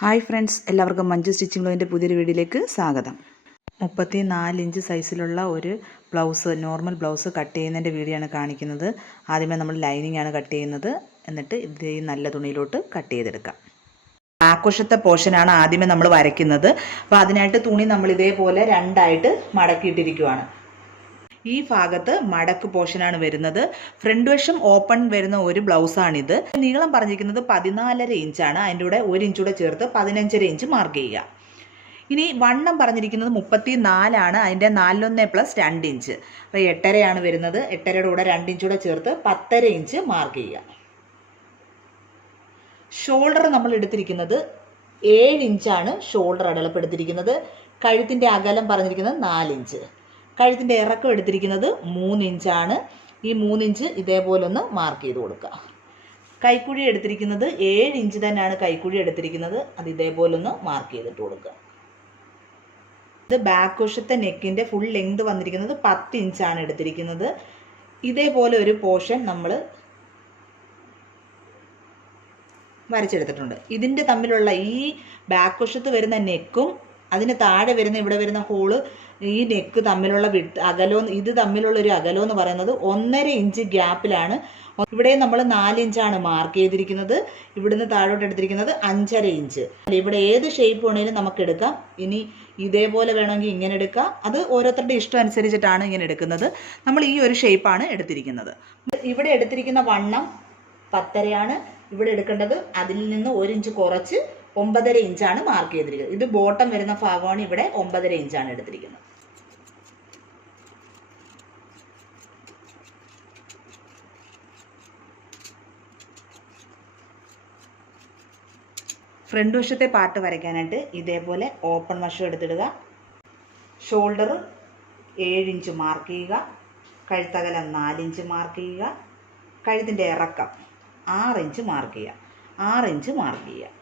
Hi friends, എല്ലാവർക്കും Manju stitching ബ്ലോഗിൻ്റെ പുതിയൊരു വീഡിയോയിലേക്ക് സ്വാഗതം. 34 ഇഞ്ച് സൈസിലുള്ള ഒരു ബ്ലൗസ്, നോർമൽ ബ്ലൗസ് കട്ട് ചെയ്യുന്നതിൻ്റെ വീഡിയോ ആണ് കാണിക്കുന്നത്. ആദ്യമേ നമ്മൾ ലൈനിങ് ആണ് കട്ട് ചെയ്യുന്നത്. എന്നിട്ട് ഇത് ഈ നല്ല തുണിയിലോട്ട് കട്ട് ചെയ്തെടുക്കാം. ബാക്കുവശത്തെ പോർഷനാണ് ആദ്യമേ നമ്മൾ വരയ്ക്കുന്നത്. അപ്പോൾ അതിനായിട്ട് തുണി നമ്മൾ ഇതേപോലെ രണ്ടായിട്ട് മടക്കിയിട്ടിരിക്കുവാണ്. ഈ ഭാഗത്ത് മടക്ക് പോർഷനാണ് വരുന്നത്. ഫ്രണ്ട് വശം ഓപ്പൺ വരുന്ന ഒരു ബ്ലൗസാണിത്. നീളം പറഞ്ഞിരിക്കുന്നത് 14.5 ഇഞ്ചാണ്. അതിൻ്റെ കൂടെ 1 ഇഞ്ച് കൂടെ ചേർത്ത് 15.5 ഇഞ്ച് മാർക്ക് ചെയ്യുക. ഇനി വണ്ണം പറഞ്ഞിരിക്കുന്നത് 34 ആണ്. അതിൻ്റെ 4+1 ഇഞ്ച്, അപ്പോൾ 8.5 വരുന്നത്. 8.5യുടെ കൂടെ 2 ഇഞ്ച് കൂടെ ചേർത്ത് 10.5 ഇഞ്ച് മാർക്ക് ചെയ്യുക. ഷോൾഡർ നമ്മൾ എടുത്തിരിക്കുന്നത് 7 ഇഞ്ചാണ്. ഷോൾഡർ അടയാളപ്പെടുത്തിയിരിക്കുന്നത്. കഴുത്തിൻ്റെ അകലം പറഞ്ഞിരിക്കുന്നത് 4 ഇഞ്ച്. കഴുത്തിൻ്റെ ഇറക്കം എടുത്തിരിക്കുന്നത് 3 ഇഞ്ചാണ്. ഈ 3 ഇഞ്ച് ഇതേപോലെ ഒന്ന് മാർക്ക് ചെയ്ത് കൊടുക്കുക. കൈക്കുഴി എടുത്തിരിക്കുന്നത് 7 ഇഞ്ച് തന്നെയാണ് കൈക്കുഴി എടുത്തിരിക്കുന്നത്. അത് ഇതേപോലെ ഒന്ന് മാർക്ക് ചെയ്തിട്ട് കൊടുക്കുക. ഇത് ബാക്ക് വശത്തെ നെക്കിൻ്റെ ഫുൾ ലെങ്ത് വന്നിരിക്കുന്നത് 10 ഇഞ്ചാണ് എടുത്തിരിക്കുന്നത്. ഇതേപോലെ ഒരു പോർഷൻ നമ്മൾ വരച്ചെടുത്തിട്ടുണ്ട്. ഇതിൻ്റെ തമ്മിലുള്ള ഈ ബാക്ക് വശത്ത് വരുന്ന നെക്കും അതിന് താഴെ വരുന്ന ഇവിടെ വരുന്ന ഹോള്, ഈ നെക്ക് തമ്മിലുള്ള അകലോ, ഇത് തമ്മിലുള്ള ഒരു അകലോ എന്ന് പറയുന്നത് 1.5 ഇഞ്ച് ഗ്യാപ്പിലാണ്. ഇവിടെ നമ്മൾ 4 ഇഞ്ചാണ് മാർക്ക് ചെയ്തിരിക്കുന്നത്. ഇവിടുന്ന് താഴോട്ട് എടുത്തിരിക്കുന്നത് 5.5 ഇഞ്ച്. ഇവിടെ ഏത് ഷേപ്പ് വേണമെങ്കിലും നമുക്ക് എടുക്കാം. ഇനി ഇതേപോലെ വേണമെങ്കിൽ ഇങ്ങനെ എടുക്കാം. അത് ഓരോരുത്തരുടെ ഇഷ്ടം അനുസരിച്ചിട്ടാണ് ഇങ്ങനെ എടുക്കുന്നത്. നമ്മൾ ഈ ഒരു ഷേപ്പാണ് എടുത്തിരിക്കുന്നത്. ഇവിടെ എടുത്തിരിക്കുന്ന വണ്ണം 10.5 ഇവിടെ എടുക്കേണ്ടത് അതിൽ നിന്ന് 1 ഇഞ്ച് കുറച്ച് 9.5 ഇഞ്ചാണ് മാർക്ക് ചെയ്തിരിക്കുന്നത്. ഇത് ബോട്ടം വരുന്ന ഭാഗമാണ്. ഇവിടെ 9.5 ഇഞ്ചാണ് എടുത്തിരിക്കുന്നത്. ഫ്രണ്ട് വശത്തെ പാർട്ട് വരയ്ക്കാനായിട്ട് ഇതേപോലെ ഓപ്പൺ വശം എടുത്തിടുക. ഷോൾഡർ 7 ഇഞ്ച് മാർക്ക് ചെയ്യുക. കഴുത്തകലം 4 ഇഞ്ച് മാർക്ക് ചെയ്യുക. കഴുത്തിൻ്റെ ഇറക്കം 6 ഇഞ്ച് മാർക്ക് ചെയ്യുക. 6 ഇഞ്ച് മാർക്ക് ചെയ്യുക.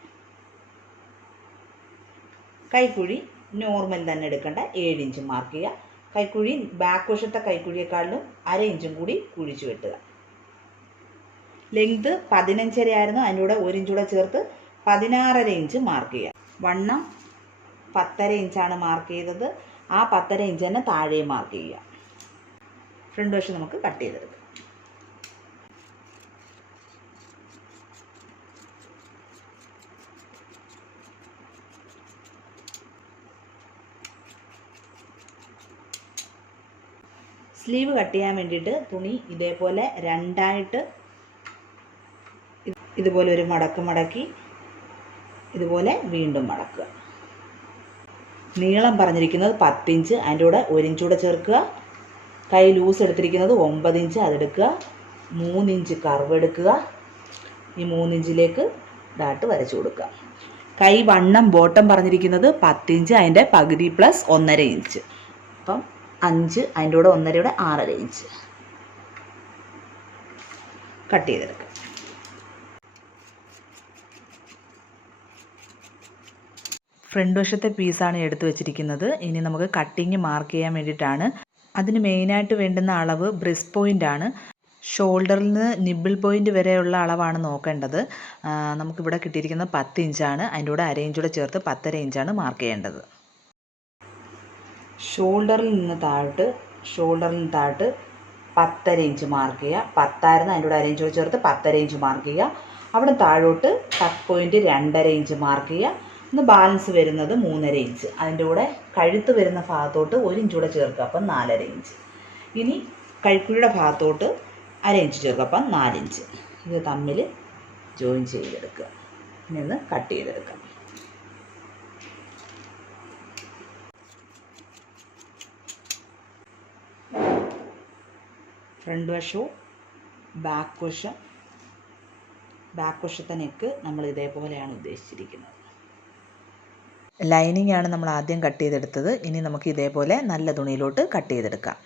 കൈക്കുഴി നോർമൽ തന്നെ എടുക്കേണ്ട 7 ഇഞ്ച് മാർക്ക് ചെയ്യുക. കൈക്കുഴി ബാക്ക് വശത്തെ കൈക്കുഴിയെക്കാളിലും 1/2 ഇഞ്ചും കൂടി കുഴിച്ചു വെട്ടുക. ലെങ്ത് 15.5 ആയിരുന്നു. അതിൻ്റെ കൂടെ 1 ഇഞ്ച് കൂടെ ചേർത്ത് 16.5 ഇഞ്ച് മാർക്ക് ചെയ്യുക. വണ്ണം 10.5 ഇഞ്ചാണ് മാർക്ക് ചെയ്തത്. ആ 10.5 ഇഞ്ച് തന്നെ താഴെ മാർക്ക് ചെയ്യുക. ഫ്രണ്ട് വശം നമുക്ക് കട്ട് ചെയ്തെടുക്കാം. സ്ലീവ് കട്ട് ചെയ്യാൻ വേണ്ടിയിട്ട് തുണി ഇതേപോലെ രണ്ടായിട്ട് ഇതുപോലെ ഒരു മടക്കി ഇതുപോലെ വീണ്ടും മടക്കുക. നീളം പറഞ്ഞിരിക്കുന്നത് 10 ഇഞ്ച്. അതിൻ്റെ കൂടെ 1 ഇഞ്ച് കൂടെ ചേർക്കുക. കൈ ലൂസ് എടുത്തിരിക്കുന്നത് 9 ഇഞ്ച്, അതെടുക്കുക. 3 ഇഞ്ച് കർവ് എടുക്കുക. ഈ 3 ഇഞ്ചിലേക്ക് ഡാട്ട് വരച്ചു കൊടുക്കുക. കൈ വണ്ണം ബോട്ടം പറഞ്ഞിരിക്കുന്നത് 10 ഇഞ്ച്. അതിൻ്റെ പകുതി പ്ലസ് 1.5 ഇഞ്ച്, അപ്പം 5. അതിൻ്റെ കൂടെ 1.5 6.5 ഇഞ്ച് കട്ട് ചെയ്തെടുക്കുക. ഫ്രണ്ട് വശത്തെ പീസാണ് എടുത്തു വെച്ചിരിക്കുന്നത്. ഇനി നമുക്ക് കട്ടിങ് മാർക്ക് ചെയ്യാൻ വേണ്ടിയിട്ടാണ്. അതിന് മെയിനായിട്ട് വേണ്ടുന്ന അളവ് ബ്രസ്റ്റ് പോയിൻ്റ് ആണ്. ഷോൾഡറിൽ നിന്ന് നിബിൾ പോയിൻ്റ് വരെയുള്ള അളവാണ് നോക്കേണ്ടത്. നമുക്കിവിടെ കിട്ടിയിരിക്കുന്നത് 10 ഇഞ്ചാണ്. അതിൻ്റെ കൂടെ 1/2 ഇഞ്ച് കൂടെ ചേർത്ത് 10.5 ഇഞ്ചാണ് മാർക്ക് ചെയ്യേണ്ടത്. ഷോൾഡറിൽ നിന്ന് താഴോട്ട് 10.5 ഇഞ്ച് മാർക്ക് ചെയ്യുക. 10 ആയിരുന്നു. അതിൻ്റെ കൂടെ 1/2 ഇഞ്ച് ചേർത്ത് 10.5 ഇഞ്ച് മാർക്ക് ചെയ്യുക. അവിടെ താഴോട്ട് കട്ട് പോയിൻറ്റ് 2.5 ഇഞ്ച് മാർക്ക് ചെയ്യുക. ഇന്ന് ബാലൻസ് വരുന്നത് 3.5 ഇഞ്ച്. അതിൻ്റെ കൂടെ കഴുത്ത് വരുന്ന ഭാഗത്തോട്ട് 1 ഇഞ്ച് കൂടെ ചേർക്കുക, അപ്പം 4.5 ഇഞ്ച്. ഇനി കൈക്കുഴിയുടെ ഭാഗത്തോട്ട് 1/2 ഇഞ്ച് ചേർക്കുക, അപ്പം 4 ഇഞ്ച്. ഇത് തമ്മിൽ ജോയിൻ ചെയ്തെടുക്കുക. ഇനി ഒന്ന് കട്ട് ചെയ്തെടുക്കാം. ഫ്രണ്ട് വശവും ബാക്ക് വശത്തെ നെക്ക് നമ്മൾ ഇതേപോലെയാണ് ഉദ്ദേശിച്ചിരിക്കുന്നത്. ലൈനിങ് ആണ് നമ്മൾ ആദ്യം കട്ട് ചെയ്തെടുത്തത്. ഇനി നമുക്ക് ഇതേപോലെ നല്ല തുണിയിലോട്ട് കട്ട് ചെയ്തെടുക്കാം.